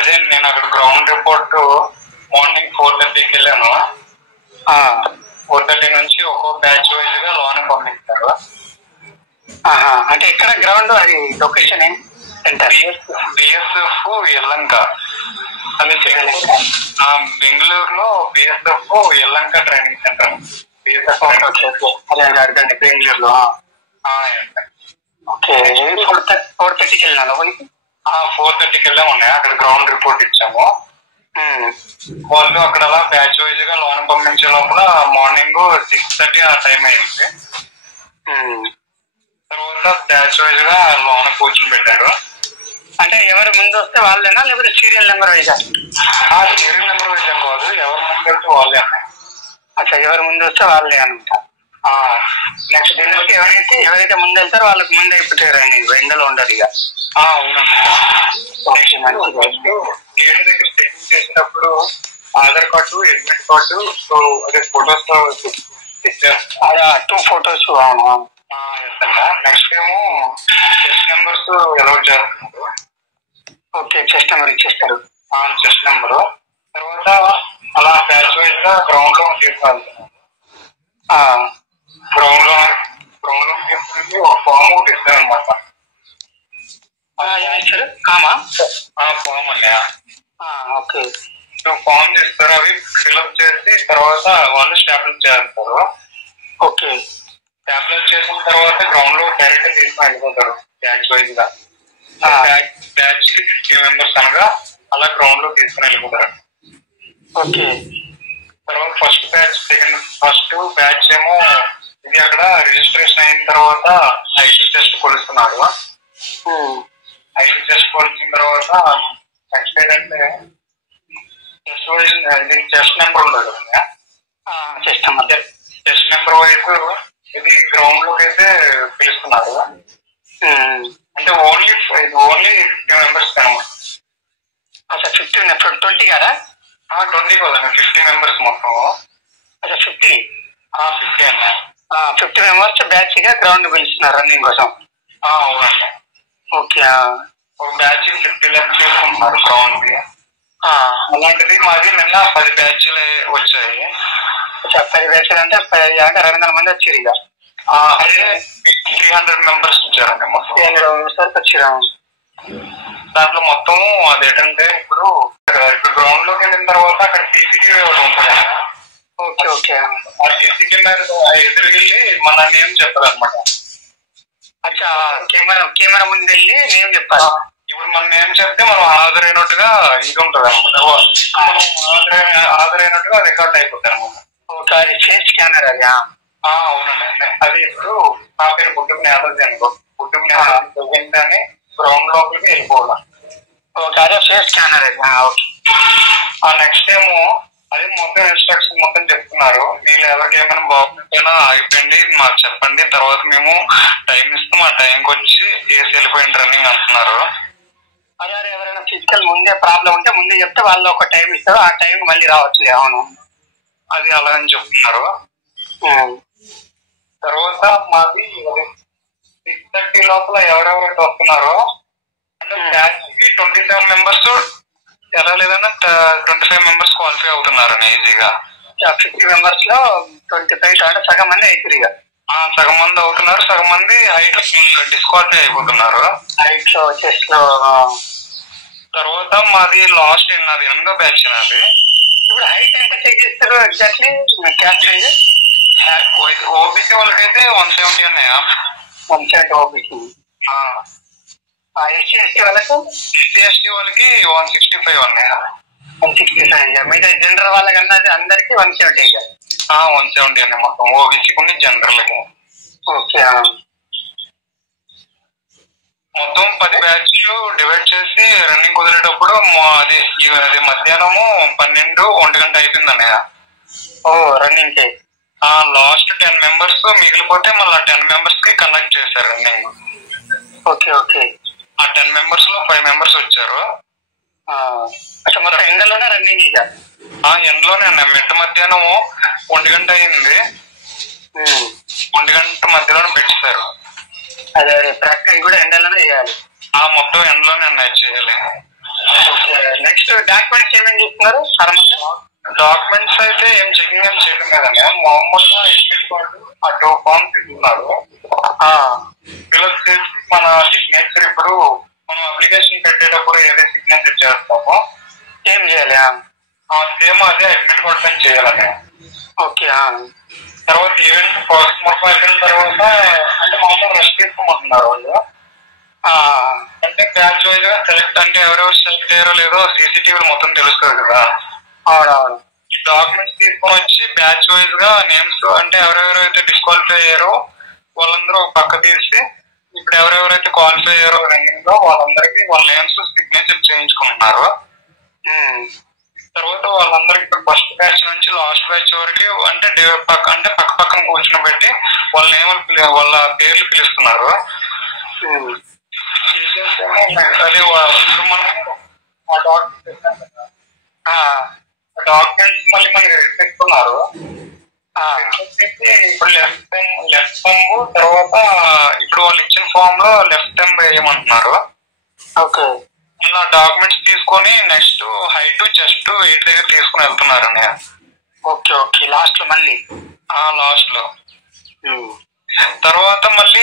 అదే నేను అక్కడ గ్రౌండ్ రిపోర్ట్ మార్నింగ్ 4:30కి వెళ్ళాను. 4:30 నుంచి ఒక్కో బ్యాచ్ వైజ్ గా లోన్ పంపిస్తారు. అంటే ఎక్కడ గ్రౌండ్, అది లొకేషన్ బిఎస్ఎఫ్ యల్లంక. అది బెంగళూరులో బిఎస్ఎఫ్ యల్లంక ట్రైనింగ్ సెంటర్. అదే బెంగళూరులో. ఓకే, 4:30కి వెళ్ళినా 4:30కి వెళ్ళామున్నాయి. అక్కడ గ్రౌండ్ రిపోర్ట్ ఇచ్చాము. వాళ్ళు అక్కడ అలా బ్యాచ్ వైజ్ గా లోన్ పంపించే లోపల మార్నింగ్ 6:30 ఆ టైం అయింది. తర్వాత బ్యాచ్ వైజ్ గా లోన్ కోచింగ్ పెట్టారు. అంటే ఎవరు ముందు వస్తే వాళ్ళేనా, లేకపోతే సీరియల్ నెంబర్ వైజా? సీరియల్ నెంబర్ వైజ్ అని కాదు, ఎవరు ముందు వెళ్తే వాళ్ళే అన్నాయి. అచ్చా, ఎవరు ముందు వస్తే వాళ్ళే అనమాట. నెక్స్ట్ దీనికి ఎవరైతే ముందు వెళ్తారో వాళ్ళకి ముందు అయిపోతారు అని ఎండలో ఉండదు ఇక. అవునండి. గేట్ దగ్గర చెకింగ్ చేసినప్పుడు ఆధార్ కార్డు, అడ్మిట్ కార్డు, అదే ఫోటోస్ అదే 2 ఫొటోస్. నెక్స్ట్ ఏమో చెస్ట్ నెంబర్స్ అలౌట్ చేస్తున్నారు. ఓకే, చెస్ట్ నెంబర్ ఇచ్చేస్తారు. చెస్ట్ నెంబర్ తర్వాత అలా బ్యాచ్ వైజ్ గా గ్రౌండ్ లో తీసుకెళ్తున్నారు. గ్రౌండ్ లో తీసుకుని ఒక ఫామ్ ఒకటి ఇస్తారు అనమాట. ఫామ్ అన్నయ్య. ఓకే, ఫామ్ ఇస్తారు. అవి ఫిల్అప్ చేసి తర్వాత వాళ్ళు స్టాంపుల్ చేస్తారు. ఓకే, స్టాంపుల్ చేసిన తర్వాత గ్రౌండ్ లో డైరెక్ట్ తీసుకుని వెళ్ళిపోతారు బ్యాచ్ వైజ్ గా. బ్యాచ్ కి 50 మెంబర్స్ అనగా అలా గ్రౌండ్ లో తీసుకుని వెళ్ళిపోతారు. ఓకే, తర్వాత ఫస్ట్ బ్యాచ్ ఏమో ఇది అక్కడ రిజిస్ట్రేషన్ అయిన తర్వాత ఐసీ టెస్ట్ కొలుస్తున్నాడు. ఐసీ టెస్ట్ కొలిచిన తర్వాత నెక్స్ట్ ఏంటంటే టెస్ట్ వైజ్ ఇది చెస్ట్ నెంబర్ ఉండదు కదా. చెస్ట్ నెంబర్ వైజ్ ఇది గ్రౌండ్ లోకి అయితే పిలుస్తున్నారు. అంటే ఓన్లీ 50 మెంబర్స్ అనమాట. 20 కదా? 20 కదండి, 50 మెంబర్స్ మొత్తం. 50 అన్న. 50 మెంబర్స్ బ్యాచ్ గా గ్రౌండ్ పిలుస్తున్నారు రన్నింగ్ కోసం. అవునండి. ఓకే, ఒక బ్యాచ్ 50 lakhs చేసుకుంటున్నారు గ్రౌండ్ కి. అలాంటిది మాది నిన్న 10 బ్యాచ్లు వచ్చాయి. 10 బ్యాచ్లు అంటే 200 మంది వచ్చారు ఇక. అదే 300 మెంబర్స్ వచ్చారండి మొత్తం. 300 మెంబర్స్ వరకు వచ్చారు. దాంట్లో మొత్తం అదేంటంటే ఇప్పుడు గ్రౌండ్ లోకి వెళ్ళిన తర్వాత అక్కడ సీసీటీవీ ఒకటి ఉంటుంది. Okay, okay. ఆ సీసీ కెమెరా ఎదురుకెళ్ళి మన నేమ్ చెప్పారు అనమాట. అచ్చా, కెమెరా ముందు వెళ్ళి నేమ్ చెప్పాలి. ఇప్పుడు మన నేమ్ చెప్తే మనం హాజరైనట్టుగా ఇది ఉంటుంది అనమాట. మనం హాజరైనట్టుగా రికార్డ్ అయిపోతాయి అనమాట. ఓకే, అది ఫేస్ స్కానర్ అది. అవునండి. అది ఇప్పుడు నా పేరు పుట్టుకుని యాదవ్ అనుకో, పుట్టుకుని యాదవ్ గ్రౌండ్ లోపలికి వెళ్ళిపోవాలి. ఓకే, అదే ఫేస్ స్కానర్ అది. ఓకే, నెక్స్ట్ ఏమో అది మొత్తం ఇన్స్ట్రక్షన్ మొత్తం చెప్తున్నారు. వీళ్ళు ఎవరికి ఏమైనా బాగుంటేనా అయిపోయింది మాకు చెప్పండి, తర్వాత మేము టైం ఇస్తాం, ఆ టైంకి వచ్చి వేసి వెళ్ళిపోయింది రన్నింగ్ అంటున్నారు. అదే ఎవరైనా ఫిజికల్ ముందే ప్రాబ్లం ఉంటే ముందే చెప్తే వాళ్ళు ఒక టైం ఇస్తారు, ఆ టైం మళ్ళీ రావచ్చు. అవును, అది అలా అని చెప్తున్నారు. తర్వాత మాది 6:30 లోపల ఎవరెవరైతే వస్తున్నారో అంటే బ్యాచ్ కి 27 మెంబర్స్ ఎలా లేదన్నా 25 మెంబర్స్ క్వాలిఫై అవుతున్నారు ఈజీగా. 50 మెంబర్స్ లో 25 అంటే సగం మంది అవుతారు ఇక. సగం మంది అవుతున్నారు, సగం మంది హైట్ డిస్క్వాలిఫై అయిపోతున్నారు. హైట్ లో చెస్ట్ లో. తర్వాత మాది లాస్ట్ నాది 8వ బ్యాచ్ నాది. ఇప్పుడు హైట్ ఎంత చెక్ చేస్తారు ఎగ్జాక్ట్లీ? క్యాస్ట్ ఓబీసీ వాళ్ళకైతే 170 ఉన్నాయా? 170 ఓబీసీ. ఎస్సీ ఎస్టీ వాళ్ళకు? ఎస్సీ ఎస్టీ వాళ్ళకి 165 ఉన్నాయా? 165. మిగతా జనరల్ వాళ్ళకన్నా అందరికి 170 ఇక. 170 ఉన్నాయి మొత్తం ఓబీసీకి జనరల్కి. ఓకే, మొత్తం 10 బ్యాచ్లు డివైడ్ చేసి రన్నింగ్ కుదిరేటప్పుడు అది మధ్యాహ్నము 12-1 గంట అయిపోయింది అన్నయ్య. రన్నింగ్ కి లాస్ట్ 10 మెంబర్స్ మిగిలిపోతే మళ్ళీ 10 మెంబర్స్ కి కండక్ట్ చేశారు రన్నింగ్. Okay, okay. ఆ 10 మెంబర్స్ లో 5 మెంబర్స్ వచ్చారు. మొత్తం ఎండలోనే రన్నింగ్ ఇక. ఎండలోనే అన్న మిట్ట మధ్యాహ్నము 1 గంట అయింది. 1 గంట మధ్యలోనే పెట్టేశారు. అదే ప్రాక్టీస్ కూడా ఎండలోనే చేయాలి. మొత్తం ఎండలోనే అన్న చేయాలి. ఓకే, నెక్స్ట్ డాక్యుమెంట్స్ ఏమేమి చూస్తున్నారు సరమంగా? డాక్యుమెంట్స్ అయితే ఏం చెకింగ్ ఏం చేయడం లేదండి, మామూలుగా అడ్మిట్ కార్డు ఆ 2 ఫార్మ్స్ ఇస్తున్నారు. ఫిల్అప్ చేసి మన సిగ్నేచర్ ఇప్పుడు మనం అప్లికేషన్ పెట్టేటప్పుడు ఏదైతే సిగ్నేచర్ చేస్తామో ఏం చేయాలి? సేమ్ అదే అడ్మిట్ కార్డు పైన చేయాలని. ఓకే. తర్వాత ఈవెంట్ పోస్ట్ మార్టం అయిపోయిన తర్వాత అంటే మామూలుగా రెస్ట్ తీసుకోమంటున్నారు వాళ్ళు. అంటే బ్యాచ్ వైజ్ గా సెలెక్ట్ అంటే ఎవరెవరు సెలెక్ట్ అయ్యారో లేదో సీసీటీవీలు మొత్తం తెలుస్తుంది కదా. అవునవును. డాక్యుమెంట్స్ తీసుకొని వచ్చి బ్యాచ్ వైజ్ గా నేమ్స్ అంటే ఎవరెవరైతే డిస్క్వాలిఫై అయ్యారో వాళ్ళందరూ ఒక పక్క తీసి ఇప్పుడు ఎవరెవరైతే క్వాలిఫై అయ్యారో రన్నింగ్ లో వాళ్ళందరికీ వాళ్ళ నేమ్స్ సిగ్నేచర్ చేయించుకుంటున్నారు. తర్వాత వాళ్ళందరికి ఇప్పుడు ఫస్ట్ బ్యాచ్ నుంచి లాస్ట్ బ్యాచ్ వరకు అంటే పక్క పక్కన కూర్చుని పెట్టి వాళ్ళ నేములు వాళ్ళ పేర్లు పిలుస్తున్నారు. అది మనం డాక్యుమెంట్స్ మళ్ళీ మనకి ఇస్తున్నారు. ఇప్పుడు లెఫ్ట్ థంబ్ తర్వాత ఇప్పుడు వాళ్ళు ఇచ్చిన ఫామ్ లో లెఫ్ట్ థంబ్ వేయమంటున్నారు. ఓకే. ఇలా డాక్యుమెంట్స్ తీసుకొని నెక్స్ట్ హైట్ చెస్ట్ వెయిట్ దగ్గర తీసుకుని వెళ్తున్నారు. Okay okay. లాస్ట్ లో మళ్ళీ లాస్ట్ లో తర్వాత మళ్ళీ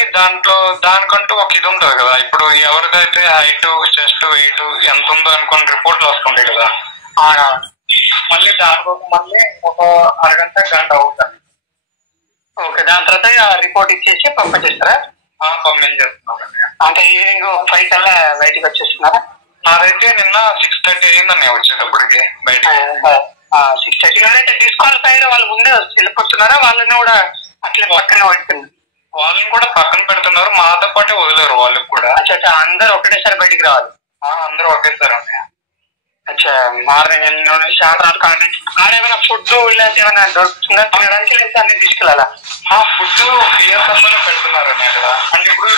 దానికంటూ ఒక ఇది ఉంటుంది కదా. ఇప్పుడు ఎవరికైతే హైట్ చెస్ట్ వెయిట్ ఎంత ఉందో అనుకుని రిపోర్ట్లు వస్తుంటాయి కదా. మళ్ళీ దానికోసం మళ్ళీ ఒక అరగంట గంట అవుతుంది. ఓకే. దాని తర్వాత రిపోర్ట్ ఇచ్చేసి పంపించేస్తారా? పంపించేస్తున్నాం. అంటే ఈవినింగ్ 5 కల్లా బయటకు వచ్చేస్తున్నారా? నాదైతే నిన్న 6:30 అయిందని వచ్చేటప్పటికి బయటకి. 6:30. ఎవరైతే డిస్క్వాలిఫై అయ్యారో వాళ్ళు ముందే వెళ్ళిపోతున్నారా? వాళ్ళని కూడా అట్లే పక్కన పెడుతున్నారు? వాళ్ళని కూడా పక్కన పెడుతున్నారు, మాతో పాటే వదిలేరు వాళ్ళకి కూడా. అచ్చా, అందరు ఒకటేసారి బయటికి రావాలి? అందరూ ఒకేసారి అన్నయ్య. అచ్చా, మార్నింగ్ ఆడేమైనా ఫుడ్ ఇలాంటి ఏమైనా దొరుకుతుందా తినడానికి, లేదా అన్ని తీసుకెళ్ళాలా? ఫుడ్ బిఎస్ఎఫ్లో పెడుతున్నారు అన్నయ్య అక్కడ. అంటే ఇప్పుడు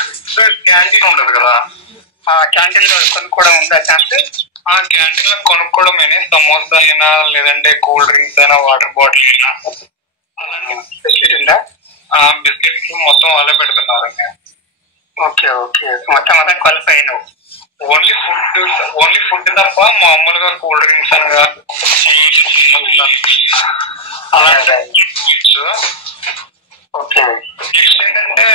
క్యాంటీన్ ఉండదు కదా, క్యాంటీన్ లో కొనుక్కోవడం ఉందా ఛాన్స్? క్యాంటీన్ లో కొనుక్కోవడమేనే, సమోసా అయినా లేదంటే కూల్ డ్రింక్స్ అయినా వాటర్ బాటిల్ అయినా ఫెసిలిటీ ఉందా? బిస్కెట్స్ మొత్తం వాళ్ళే పెడుతున్నారు. Okay okay. మొత్తం క్వాలిఫై అయినావు? ఓన్లీ ఫుడ్ తప్ప మామూలుగా కూల్ డ్రింక్స్ అనగా ఓకే. నెక్స్ట్ ఏంటంటే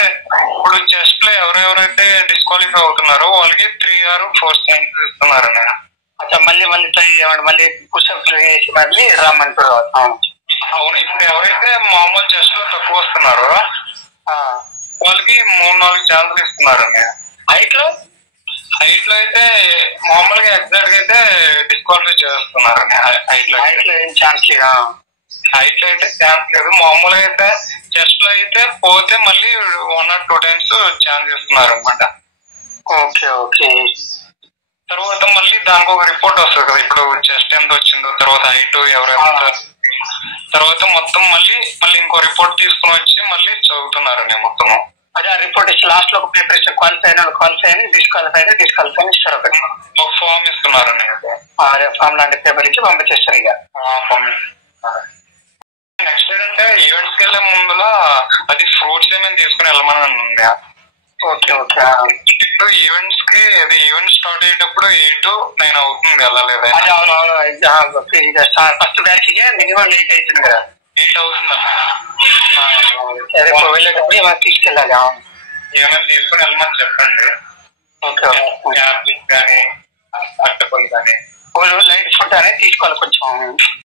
ఇప్పుడు చెస్ట్ లో ఎవరెవరైతే డిస్క్వాలిఫై అవుతున్నారో వాళ్ళకి 3 or 4 ఛాన్సెస్ ఇస్తున్నారు. అచ్చా, మళ్ళీ ట్రై చేయమండి, మళ్ళీ పుషప్ చేసి మళ్ళీ రమ్మంటారు. అవును. ఇప్పుడు ఎవరైతే మామూలు చెస్ట్ లో తక్కువ వస్తున్నారో వాళ్ళకి 3-4 ఛాన్సులు ఇస్తున్నారు. హైట్ లో అయితే మామూలుగా ఎగ్జాక్ట్ గా అయితే డిస్క్వాలిఫై చేస్తున్నారు. హైట్ లో ఏం ఛాన్స్ లేదా? హైట్ లో అయితే ఛాన్స్ లేదు. మామూలుగా అయితే చెస్ట్ లో అయితే పోతే మళ్ళీ 1 or 2 times ఛాన్స్ ఇస్తున్నారు అనమాట. Okay okay. తర్వాత మళ్ళీ దానికి ఒక రిపోర్ట్ వస్తుంది కదా, ఇప్పుడు చెస్ట్ ఎంత వచ్చిందో, తర్వాత హైట్ ఎవరెవరు, తర్వాత మొత్తం మళ్ళీ ఇంకో రిపోర్ట్ తీసుకుని వచ్చి మళ్ళీ చదువుతున్నారు మొత్తం. అదే ఆ రిపోర్ట్ ఇచ్చి లాస్ట్ లో ఒక పేపర్ ఇచ్చి క్వాలిఫై అయిన డిస్క్వాలిఫై ఇస్తారు. ఒక ఫామ్ ఇస్తున్నారు. అదే ఫామ్ లాంటి పేపర్ ఇచ్చి పంపించేస్తారు. ఇక నెక్స్ట్ ఏంటంటే ఈవెంట్స్కి వెళ్ళే ముందులా అది ఫ్రూట్స్ ఏమైనా తీసుకుని వెళ్ళమని ఉంది. Okay okay. ఇప్పుడు ఈవెంట్స్ కి అది ఈవెంట్ స్టార్ట్ అయ్యేటప్పుడు 8 to 9 అవుతుంది వెళ్ళలేదు. ఫస్ట్ బ్యాచ్ కి మినిమం 8 అవుతుంది కదా. 8 అవుతుందన్న. వెళ్ళేటప్పుడు ఏమైనా తీసుకెళ్ళాలి, ఏమైనా తీసుకుని వెళ్ళమని చెప్పండి. ఓకే. యాపిల్స్ కానీ అట్టపళ్ళు కానీ లైట్ ఫుడ్ అనేది తీసుకోవాలి కొంచెం.